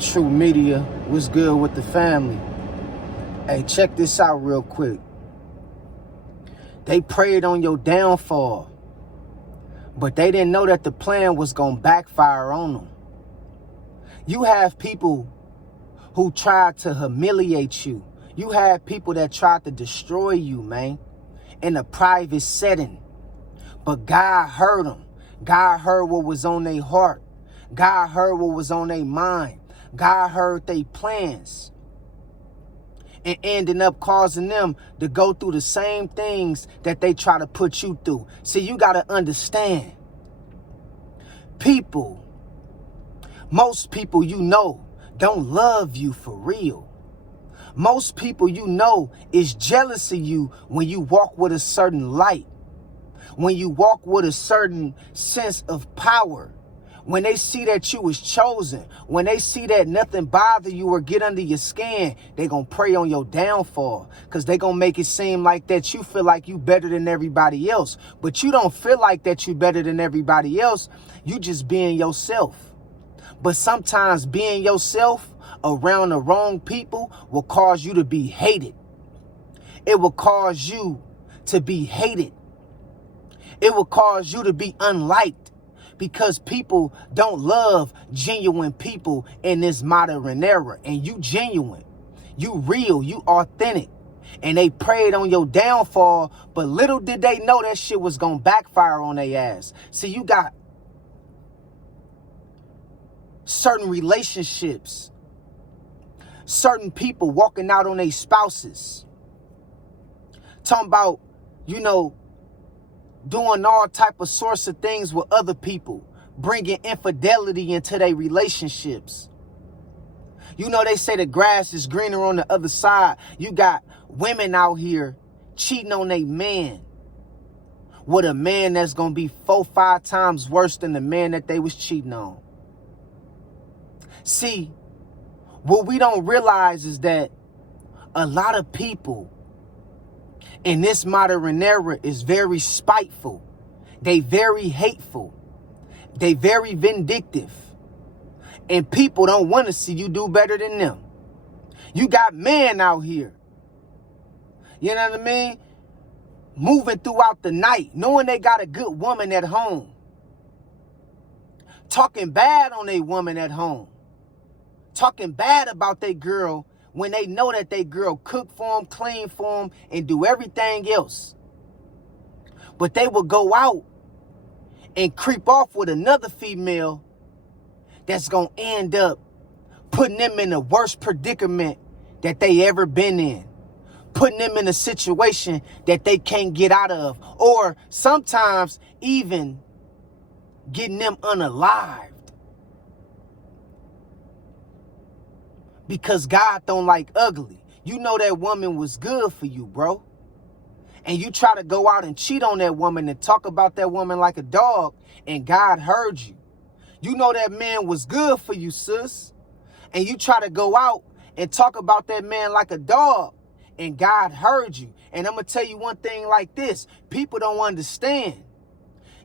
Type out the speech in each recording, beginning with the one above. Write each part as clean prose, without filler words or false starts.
True Media, what's good with the family? Hey, check this out real quick. They prayed on your downfall, but they didn't know that the plan was going to backfire on them. You have people who tried to humiliate you. You have people that tried to destroy you, man, in a private setting. But God heard them. God heard what was on their heart. God heard what was on their mind. God heard their plans. And ended up causing them to go through the same things that they try to put you through. See, you got to understand. Most people you know don't love you for real. Most people you know is jealous of you when you walk with a certain light. When you walk with a certain sense of power. When they see that you was chosen, when they see that nothing bother you or get under your skin, they gonna prey on your downfall. Because they gonna make it seem like that you feel like you better than everybody else. But you don't feel like that you better than everybody else. You just being yourself. But sometimes being yourself around the wrong people will cause you to be hated. It will cause you to be hated. It will cause you to be unliked. Because people don't love genuine people in this modern era. And you genuine, you real, you authentic. And they prayed on your downfall, but little did they know that shit was going to backfire on their ass. See, you got certain relationships, certain people walking out on their spouses. Talking about, doing all type of sorts of things with other people, bringing infidelity into their relationships. They say the grass is greener on the other side. You got women out here cheating on a man with a man that's going to be 4-5 times worse than the man that they was cheating on. See, what we don't realize is that a lot of people in this modern era is very spiteful. They very hateful. They very vindictive. And people don't want to see you do better than them. You got men out here, you know what I mean, moving throughout the night, knowing they got a good woman at home, talking bad on a woman at home, talking bad about their girl when they know that they girl cook for them, clean for them, and do everything else. But they will go out and creep off with another female that's going to end up putting them in the worst predicament that they ever been in. Putting them in a situation that they can't get out of. Or sometimes even getting them unalived. Because God don't like ugly. You know that woman was good for you, bro. And you try to go out and cheat on that woman and talk about that woman like a dog, and God heard you. You know that man was good for you, sis. And you try to go out and talk about that man like a dog, and God heard you. And I'm going to tell you one thing like this. People don't understand.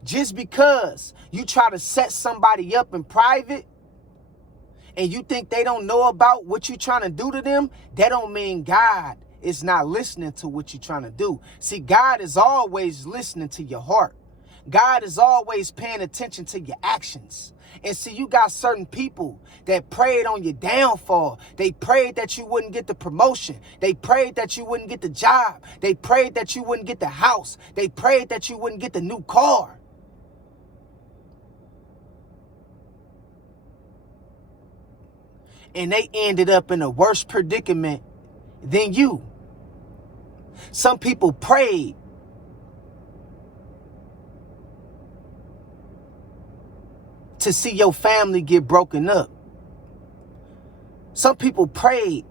Just because you try to set somebody up in private, and you think they don't know about what you're trying to do to them, that don't mean God is not listening to what you're trying to do. See, God is always listening to your heart. God is always paying attention to your actions. And see, you got certain people that prayed on your downfall. They prayed that you wouldn't get the promotion. They prayed that you wouldn't get the job. They prayed that you wouldn't get the house. They prayed that you wouldn't get the new car. And they ended up in a worse predicament than you. Some people prayed to see your family get broken up. Some people prayed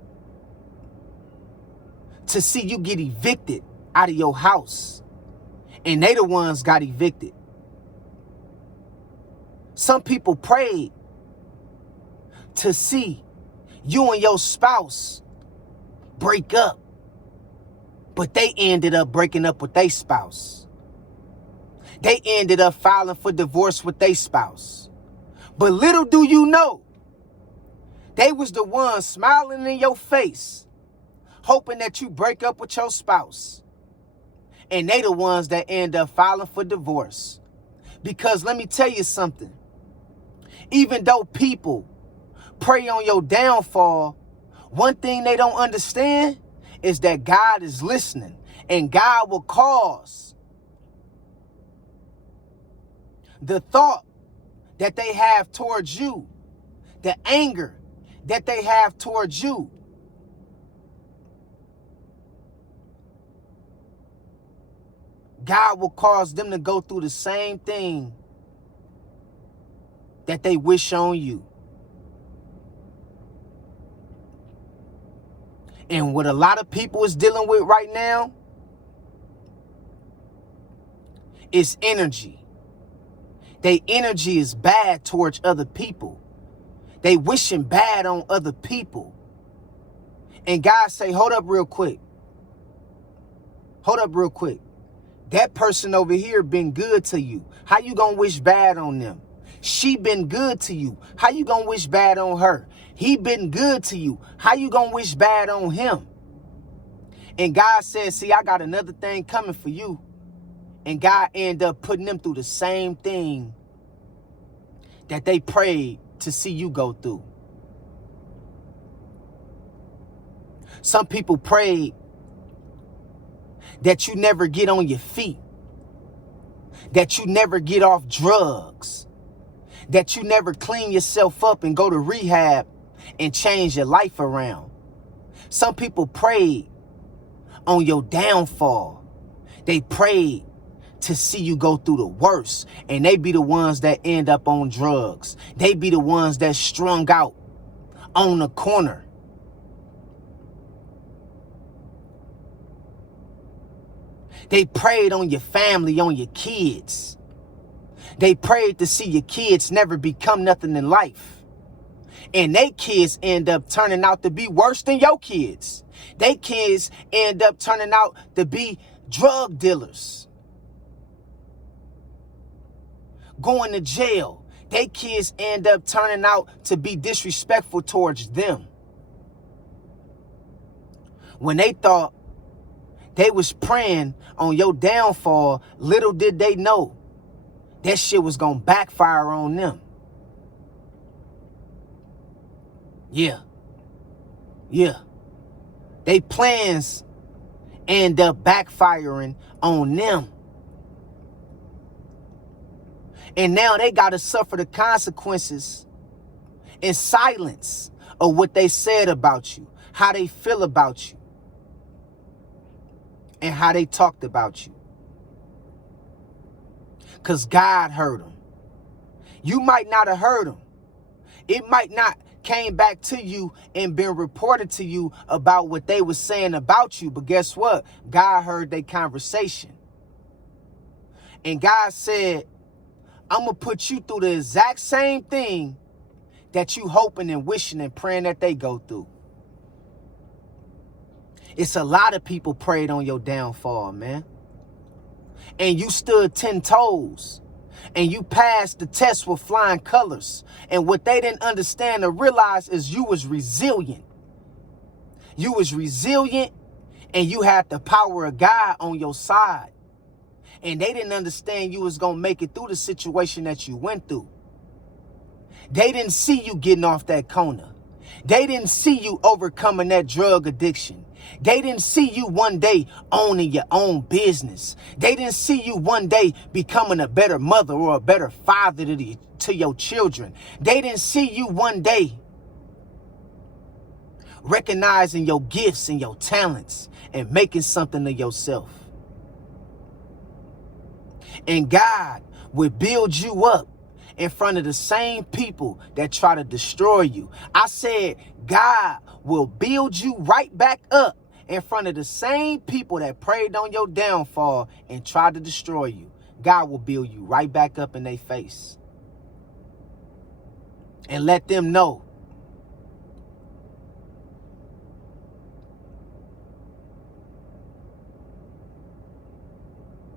to see you get evicted out of your house. And they the ones got evicted. Some people prayed to see you and your spouse break up, but they ended up breaking up with their spouse. They ended up filing for divorce with their spouse. But little do you know They was the ones smiling in your face, hoping that you break up with your spouse. And they the ones that end up filing for divorce. Because let me tell you something. Even though people prey on your downfall, one thing they don't understand is that God is listening, and God will cause the thought that they have towards you, the anger that they have towards you, God will cause them to go through the same thing that they wish on you. And what a lot of people is dealing with right now is energy. Their energy is bad towards other people. They wishing bad on other people. And God say, hold up real quick. Hold up real quick. That person over here been good to you. How you gonna wish bad on them? She been good to you. How you gonna wish bad on her? He been good to you. How you gonna wish bad on him? And God says, see, I got another thing coming for you. And God ended up putting them through the same thing that they prayed to see you go through. Some people prayed that you never get on your feet, that you never get off drugs, that you never clean yourself up and go to rehab and change your life around. Some people prayed on your downfall. They prayed to see you go through the worst, and they be the ones that end up on drugs. They be the ones that strung out on the corner. They prayed on your family, on your kids. They prayed to see your kids never become nothing in life. And they kids end up turning out to be worse than your kids. They kids end up turning out to be drug dealers, going to jail. They kids end up turning out to be disrespectful towards them. When they thought they was praying on your downfall, little did they know that shit was gonna backfire on them. Yeah. They plans end up backfiring on them. And now they gotta suffer the consequences in silence of what they said about you, how they feel about you, and how they talked about you. Because God heard them. You might not have heard them. It might not came back to you and been reported to you about what they were saying about you. But guess what? God heard their conversation. And God said, I'm going to put you through the exact same thing that you hoping and wishing and praying that they go through. It's a lot of people prayed on your downfall, man. And you stood 10 toes. And you passed the test with flying colors. And what they didn't understand or realize is you was resilient. You was resilient, and you had the power of God on your side. And they didn't understand you was going to make it through the situation that you went through. They didn't see you getting off that corner. They didn't see you overcoming that drug addiction. They didn't see you one day owning your own business. They didn't see you one day becoming a better mother or a better father to your children. They didn't see you one day recognizing your gifts and your talents and making something of yourself. And God would build you up in front of the same people that try to destroy you. I said, God will build you right back up in front of the same people that prayed on your downfall and tried to destroy you. God will build you right back up in their face. And let them know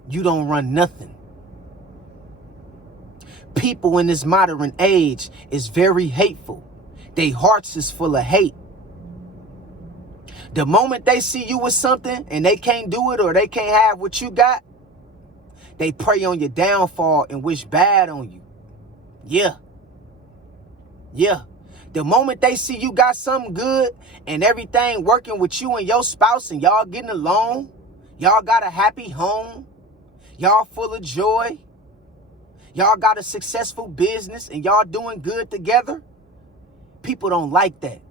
you don't run nothing. People in this modern age is very hateful. Their hearts is full of hate. The moment they see you with something and they can't do it or they can't have what you got, they prey on your downfall and wish bad on you. Yeah. Yeah. The moment they see you got something good and everything working with you and your spouse and y'all getting along, y'all got a happy home, y'all full of joy, y'all got a successful business and y'all doing good together, people don't like that.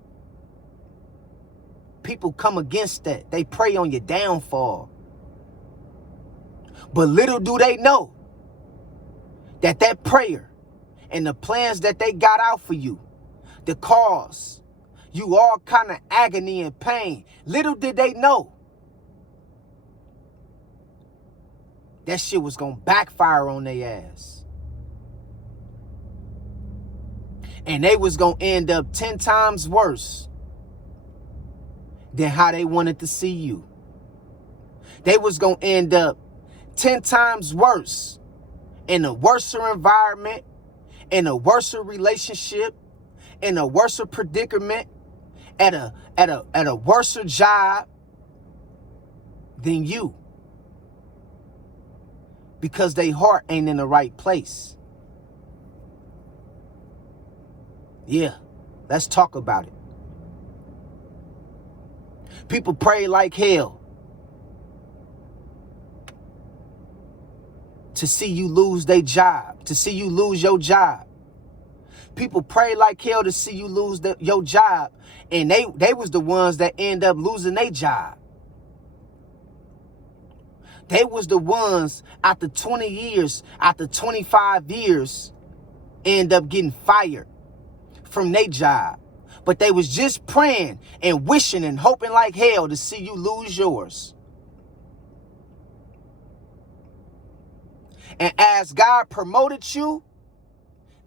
People come against that. They prey on your downfall. But little do they know that that prayer and the plans that they got out for you, the cause you all kind of agony and pain. Little did they know that shit was going to backfire on their ass. And they was going to end up 10 times worse than how they wanted to see you. They was going to end up 10 times worse in a worser environment, in a worser relationship, in a worser predicament, at a worser job than you. Because their heart ain't in the right place. Yeah, let's talk about it. People pray like hell to see you lose their job, to see you lose your job. People pray like hell to see you lose your job, and they was the ones that end up losing their job. They was the ones after 20 years, after 25 years, end up getting fired from their job. But they was just praying and wishing and hoping like hell to see you lose yours. And as God promoted you,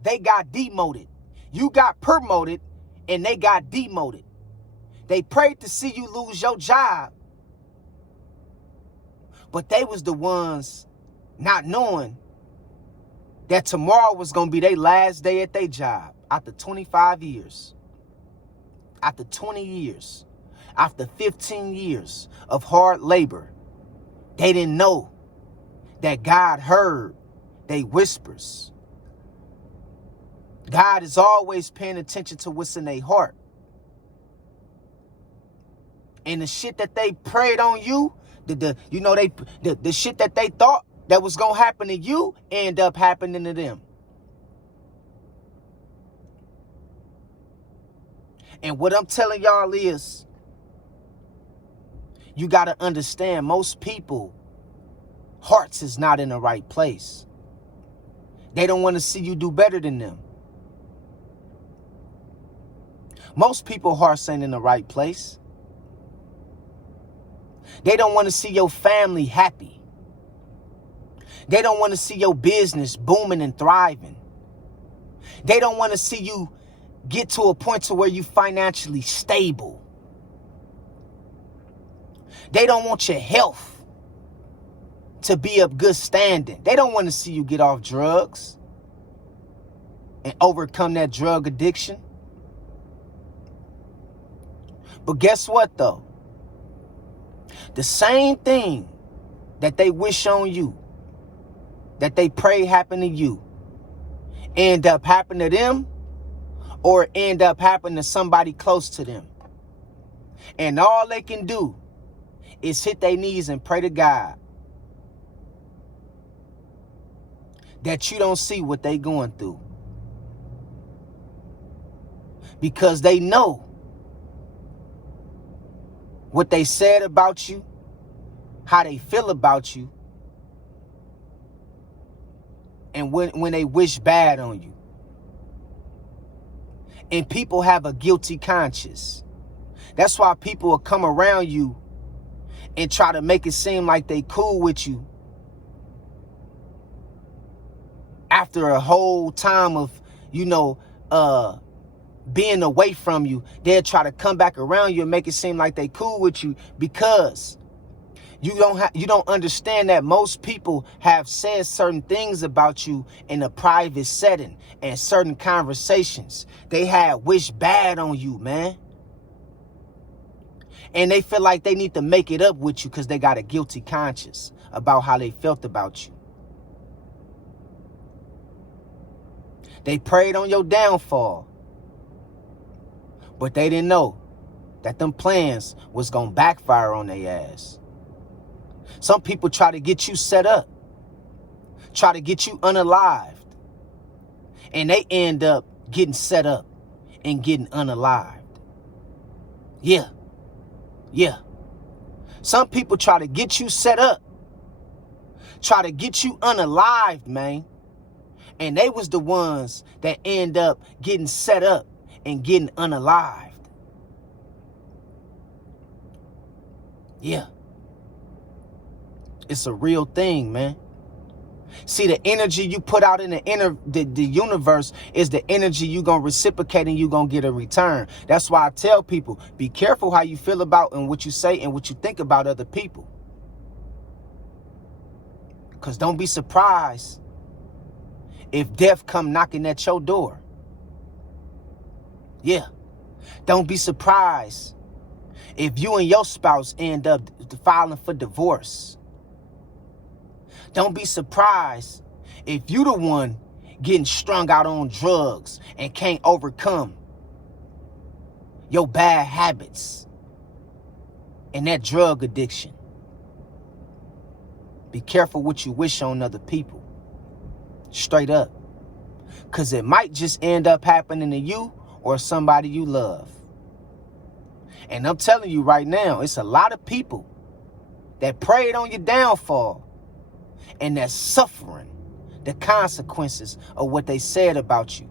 they got demoted. You got promoted and they got demoted. They prayed to see you lose your job, but they was the ones not knowing that tomorrow was going to be their last day at their job after 25 years. After 20 years, after 15 years of hard labor, they didn't know that God heard they whispers. God is always paying attention to what's in their heart. And the shit that they prayed on you, the shit that they thought that was going to happen to you, end up happening to them. And what I'm telling y'all is, you got to understand, most people, hearts is not in the right place. They don't want to see you do better than them. Most people hearts ain't in the right place. They don't want to see your family happy. They don't want to see your business booming and thriving. They don't want to see you get to a point to where you financially stable. They don't want your health to be of good standing. They don't want to see you get off drugs and overcome that drug addiction. But guess what though? The same thing that they wish on you, that they pray happen to you, end up happening to them, or end up happening to somebody close to them. And all they can do is hit their knees and pray to God that you don't see what they going through. Because they know what they said about you, how they feel about you, and when they wish bad on you. And people have a guilty conscience. That's why people will come around you and try to make it seem like they cool with you after a whole time of, being away from you. They'll try to come back around you and make it seem like they cool with you because You don't understand that most people have said certain things about you in a private setting and certain conversations. They had wished bad on you, man. And they feel like they need to make it up with you because they got a guilty conscience about how they felt about you. They prayed on your downfall, but they didn't know that them plans was gonna backfire on their ass. Some people try to get you set up, try to get you unalived, and they end up getting set up and getting unalived. Yeah. Some people try to get you set up, try to get you unalived, man. And they was the ones that end up getting set up and getting unalived. Yeah. It's a real thing, man. See, the energy you put out in the universe is the energy you gonna reciprocate and you gonna get a return. That's why I tell people, be careful how you feel about and what you say and what you think about other people. Because don't be surprised if death come knocking at your door. Yeah. Don't be surprised if you and your spouse end up filing for divorce. Don't be surprised if you the one getting strung out on drugs and can't overcome your bad habits and that drug addiction. Be careful what you wish on other people. Straight up. Because it might just end up happening to you or somebody you love. And I'm telling you right now, it's a lot of people that preyed on your downfall and that's suffering the consequences of what they said about you.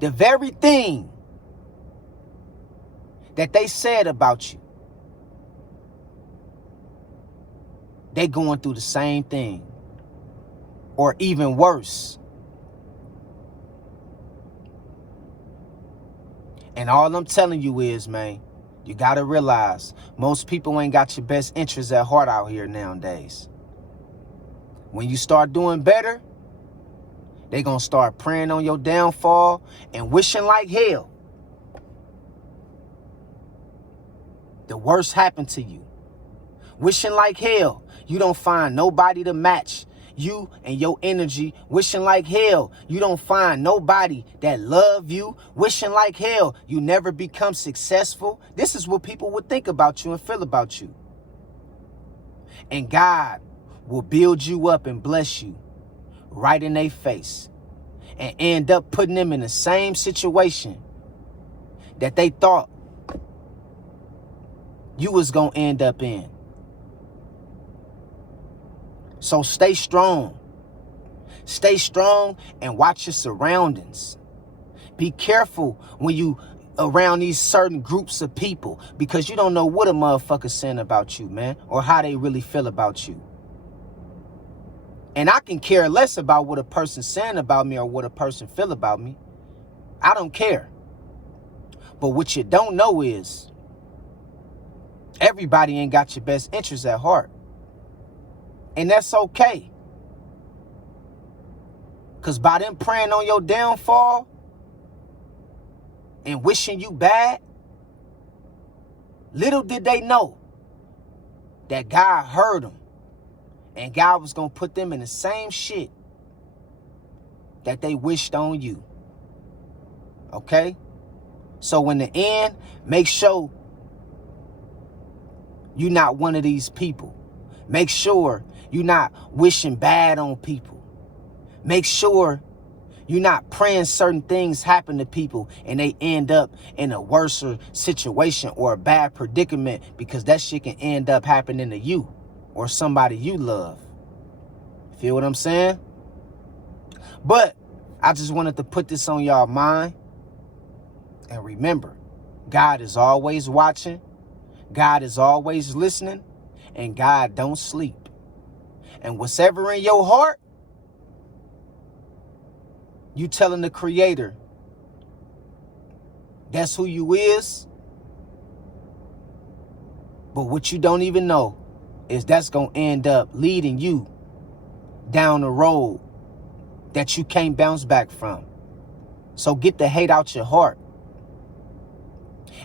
The very thing that they said about you, they going through the same thing or even worse. And all I'm telling you is, man, you got to realize most people ain't got your best interests at heart out here nowadays. When you start doing better, they going to start praying on your downfall and wishing like hell the worst happened to you. Wishing like hell you don't find nobody to match you and your energy. Wishing like hell you don't find nobody that love you. Wishing like hell you never become successful. This is what people would think about you and feel about you. And God will build you up and bless you right in their face and end up putting them in the same situation that they thought you was gonna end up in. So stay strong. Stay strong and watch your surroundings. Be careful when you around these certain groups of people because you don't know what a motherfucker's saying about you, man, or how they really feel about you. And I can care less about what a person's saying about me or what a person feel about me. I don't care. But what you don't know is everybody ain't got your best interests at heart. And that's okay. Because by them praying on your downfall and wishing you bad, little did they know that God heard them. And God was going to put them in the same shit that they wished on you. Okay? So in the end, make sure you're not one of these people. Make sure you're not wishing bad on people. Make sure you're not praying certain things happen to people and they end up in a worse situation or a bad predicament because that shit can end up happening to you or somebody you love. Feel what I'm saying? But I just wanted to put this on y'all mind. And remember, God is always watching. God is always listening. And God don't sleep. And what's ever in your heart, you telling the Creator that's who you is. But what you don't even know is that's going to end up leading you down a road that you can't bounce back from. So get the hate out your heart.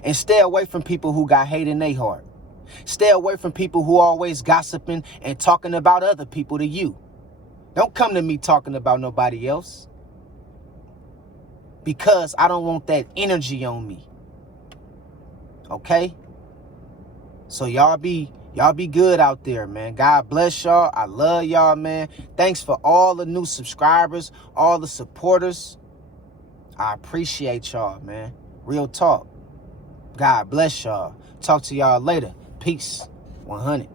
And stay away from people who got hate in their heart. Stay away from people who always gossiping and talking about other people to you. Don't come to me talking about nobody else. Because I don't want that energy on me. Okay? So y'all be good out there, man. God bless y'all. I love y'all, man. Thanks for all the new subscribers, all the supporters. I appreciate y'all, man. Real talk. God bless y'all. Talk to y'all later. Peace. 100.